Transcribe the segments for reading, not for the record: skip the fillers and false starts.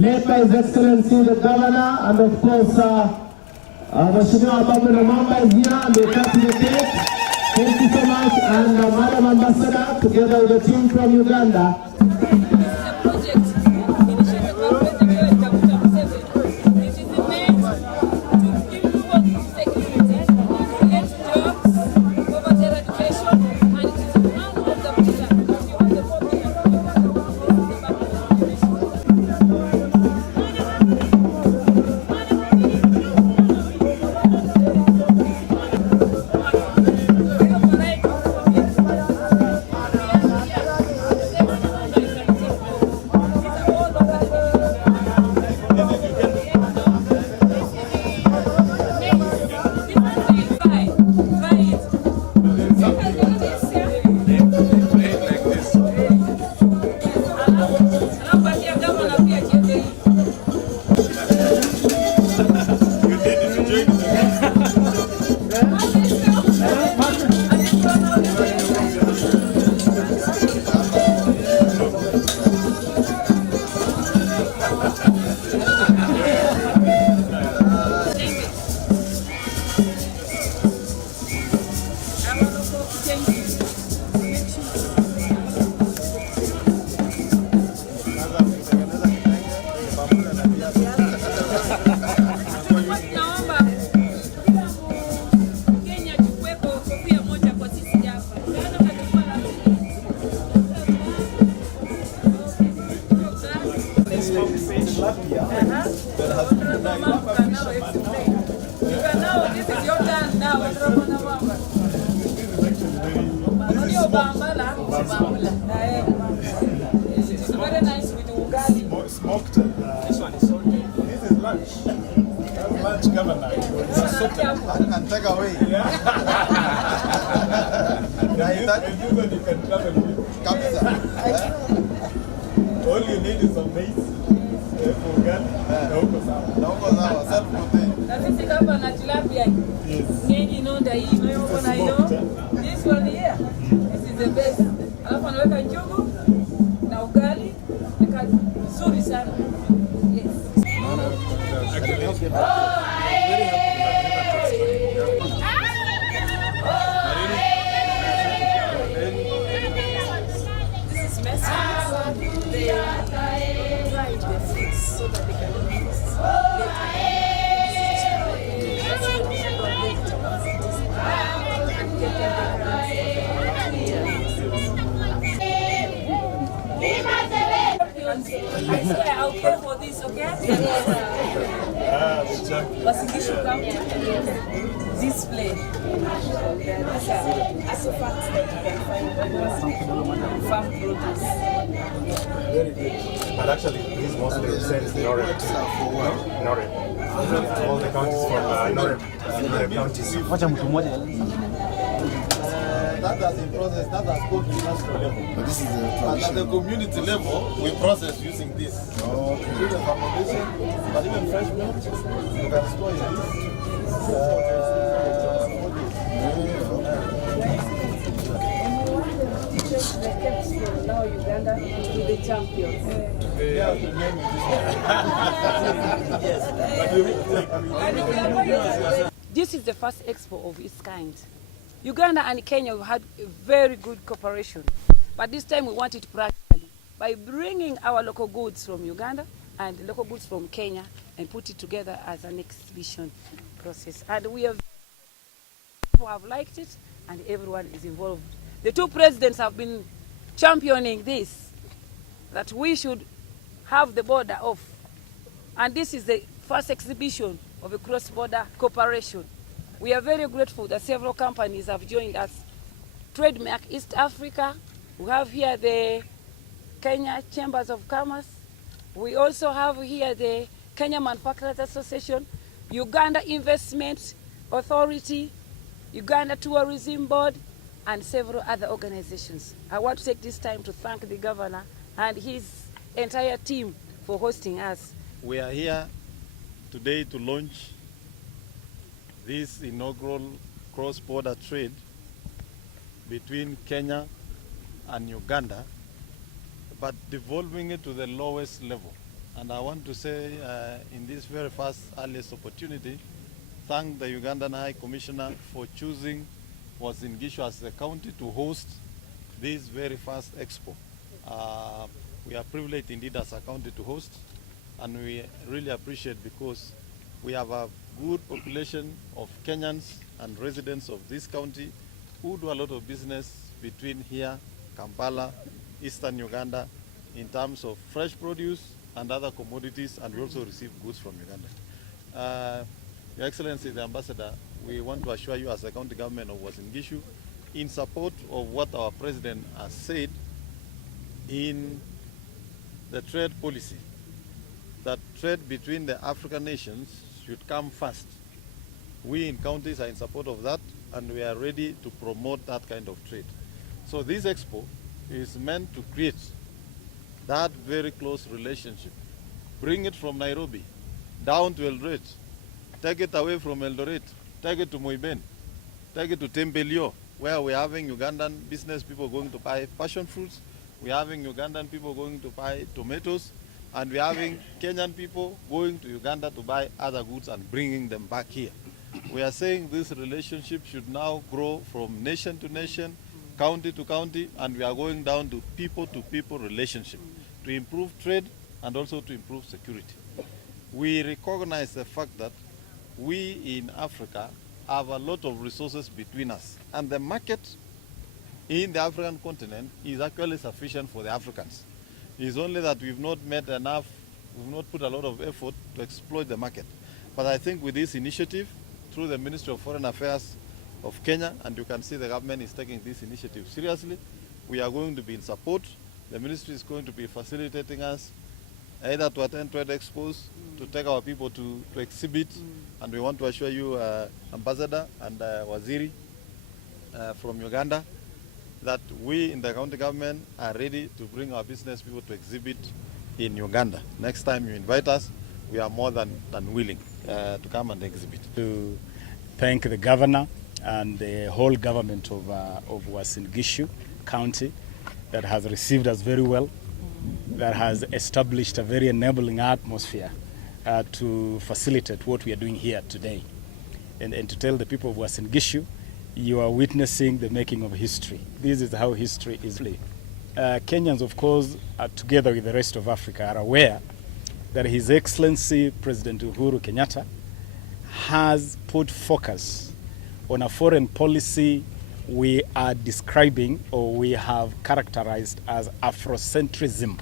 led by His Excellency the Governor, and of course, Mheshimiwa Babu na Mamba is here and they cut the cake. Thank you so much, and Madam Ambassador, together with the team from Uganda. It's very nice with ugali. Smoked. This one is salty. This is lunch. That's lunch, Governor. And take away. Yeah. And you know you can travel with. All you need is some maize. For ugali. Naomba sawa. Self-contained. Na sisi kama na tilapia. Yes. Nyenyi nonda hii, unaona hiyo. This one here. This is the best. Alafu anaweka njugu na ugali. Nika nzuri sana. Yes. This is messy. They are dried their fruits so that they can use I swear I'll pay for this, okay? Uasin Gishu County display. These are artifacts that you can find farm produce. Very good. But actually, this mostly represents Eldoret. Eldoret. All the counties from Eldoret counties. That has been processed, that has gone to national level. But this is the But tradition. at the community level, we process using this. Okay. Do the fermentation, but even fresh milk, you can store in this. 4 days. They kept from now Uganda to the champions. Yeah, the name is this. This is the first expo of its kind. Uganda and Kenya have had a very good cooperation, but this time we want it practically by bringing our local goods from Uganda and local goods from Kenya and put it together as an exhibition process. And we have people have liked it and everyone is involved. The two presidents have been championing this, that we should have the border off. And this is the first exhibition of a cross-border cooperation. We are very grateful that several companies have joined us. Trademark East Africa, we have here the Kenya Chambers of Commerce. We also have here the Kenya Manufacturers Association, Uganda Investment Authority, Uganda Tourism Board, and several other organizations. I want to take this time to thank the governor and his entire team for hosting us. We are here today to launch this inaugural cross-border trade between Kenya and Uganda, but devolving it to the lowest level. And I want to say in this very first earliest opportunity, thank the Ugandan High Commissioner for choosing Uasin Gishu as the county to host this very first Expo. We are privileged indeed as a county to host, and we really appreciate because we have a good population of Kenyans and residents of this county who do a lot of business between here, Kampala, Eastern Uganda, in terms of fresh produce and other commodities, and we also receive goods from Uganda. Your Excellency, the Ambassador, we want to assure you as the county government of Uasin Gishu, in support of what our President has said in the trade policy, that trade between the African nations should come first. We in counties are in support of that, and we are ready to promote that kind of trade. So this Expo is meant to create that very close relationship. Bring it from Nairobi down to Eldoret, take it away from Eldoret, take it to Moiben, take it to Tempelio, where we're having Ugandan business people going to buy passion fruits, we're having Ugandan people going to buy tomatoes, and we're having Kenyan people going to Uganda to buy other goods and bringing them back here. We are saying this relationship should now grow from nation to nation, county to county, and we are going down to people relationship to improve trade and also to improve security. We recognize the fact that we in Africa have a lot of resources between us, and the market in the African continent is actually sufficient for the Africans. It's only that we've not made enough, we've not put a lot of effort to exploit the market. But I think with this initiative, through the Ministry of Foreign Affairs of Kenya, and you can see the government is taking this initiative seriously, we are going to be in support. The ministry is going to be facilitating us either to attend trade expos, to take our people to exhibit, and we want to assure you, Ambassador and Waziri from Uganda, that we in the county government are ready to bring our business people to exhibit in Uganda. Next time you invite us, we are more than willing to come and exhibit. To thank the governor and the whole government of Uasin Gishu County that has received us very well, that has established a very enabling atmosphere to facilitate what we are doing here today. And to tell the people of Uasin Gishu, you are witnessing the making of history. This is how history is played. Kenyans, of course, together with the rest of Africa, are aware that His Excellency President Uhuru Kenyatta has put focus on a foreign policy we are describing, or we have characterized as Afrocentrism,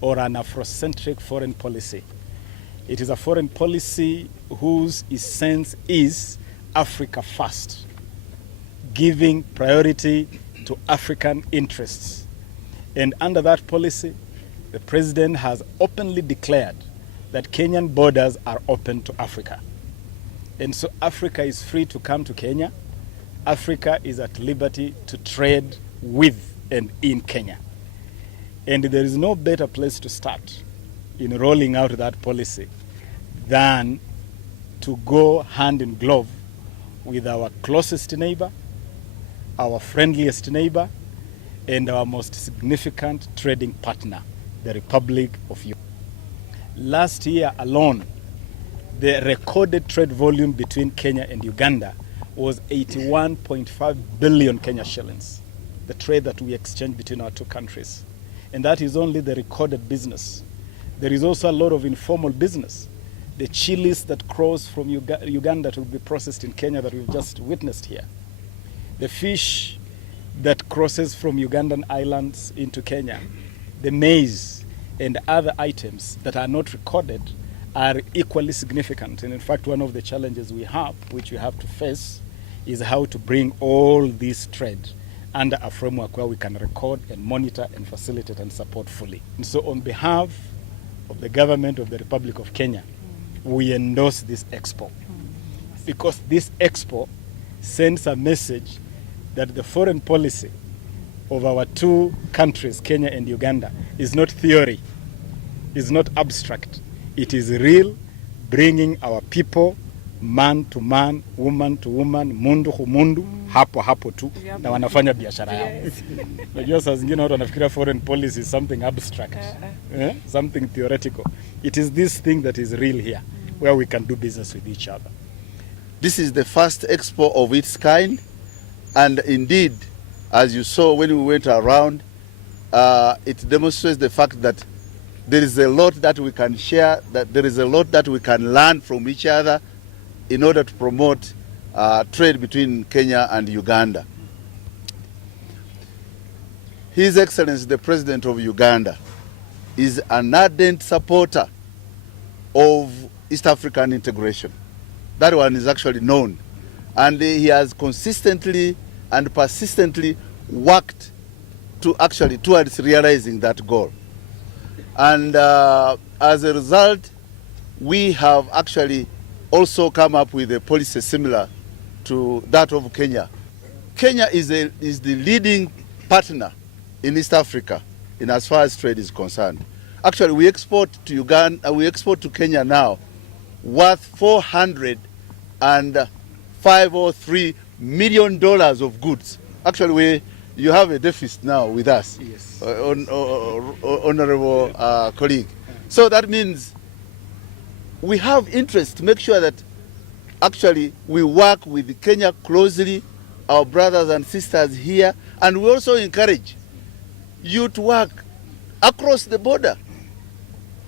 or an Afrocentric foreign policy. It is a foreign policy whose essence is Africa first, giving priority to African interests. And under that policy, the President has openly declared that Kenyan borders are open to Africa. And so Africa is free to come to Kenya. Africa is at liberty to trade with and in Kenya. And there is no better place to start in rolling out that policy than to go hand in glove with our closest neighbor, our friendliest neighbor, and our most significant trading partner, the Republic of Uganda. Last year alone, the recorded trade volume between Kenya and Uganda was 81.5 billion Kenya shillings, the trade that we exchanged between our two countries. And that is only the recorded business. There is also a lot of informal business. The chilies that cross from Uganda to be processed in Kenya that we've just witnessed here. The fish that crosses from Ugandan islands into Kenya. The maize and other items that are not recorded are equally significant. And in fact, one of the challenges we have, which we have to face, is how to bring all this trade under a framework where we can record and monitor and facilitate and support fully. And so on behalf of the government of the Republic of Kenya, we endorse this Expo, because this Expo sends a message that the foreign policy of our two countries, Kenya and Uganda, is not theory, is not abstract. It is real, bringing our people man to man, woman to woman, mundu ku mundu, hapo hapo tu, na wanafanya biashara yao. Unajua saa zingine watu wanafikiria foreign policy is something abstract, something theoretical. It is this thing that is real here, where we can do business with each other. This is the first expo of its kind, and indeed, as you saw when we went around, it demonstrates the fact that there is a lot that we can share, that there is a lot that we can learn from each other in order to promote trade between Kenya and Uganda. His Excellency, the President of Uganda, is an ardent supporter of East African integration. That one is actually known. And he has consistently and persistently worked towards realizing that goal. And as a result, we have actually also come up with a policy similar to that of Kenya. Kenya is the leading partner in East Africa in as far as trade is concerned. Actually, we export to Uganda, we export to Kenya now worth $405 or $3 million of goods. Actually, you have a deficit now with us, Yes. Honorable colleague. So that means we have interest to make sure that actually we work with Kenya closely, our brothers and sisters here, and we also encourage you to work across the border.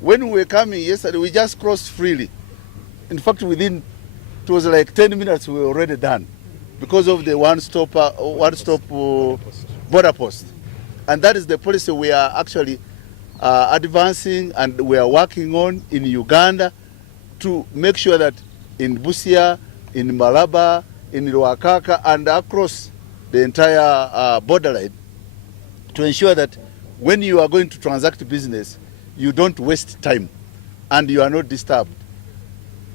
When we were coming yesterday, we just crossed freely. In fact, it was like 10 minutes we were already done because of the one-stop border post. And that is the policy we are actually advancing and we are working on in Uganda to make sure that in Busia, in Malaba, in Ruakaka, and across the entire borderline, to ensure that when you are going to transact business, you don't waste time and you are not disturbed.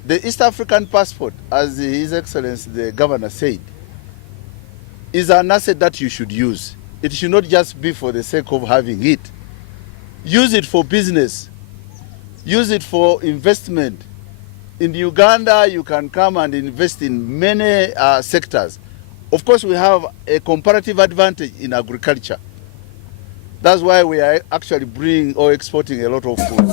The East African passport, as His Excellency the Governor said, is an asset that you should use. It should not just be for the sake of having it. Use it for business. Use it for investment. In Uganda, you can come and invest in many sectors. Of course, we have a comparative advantage in agriculture. That's why we are actually bringing or exporting a lot of food.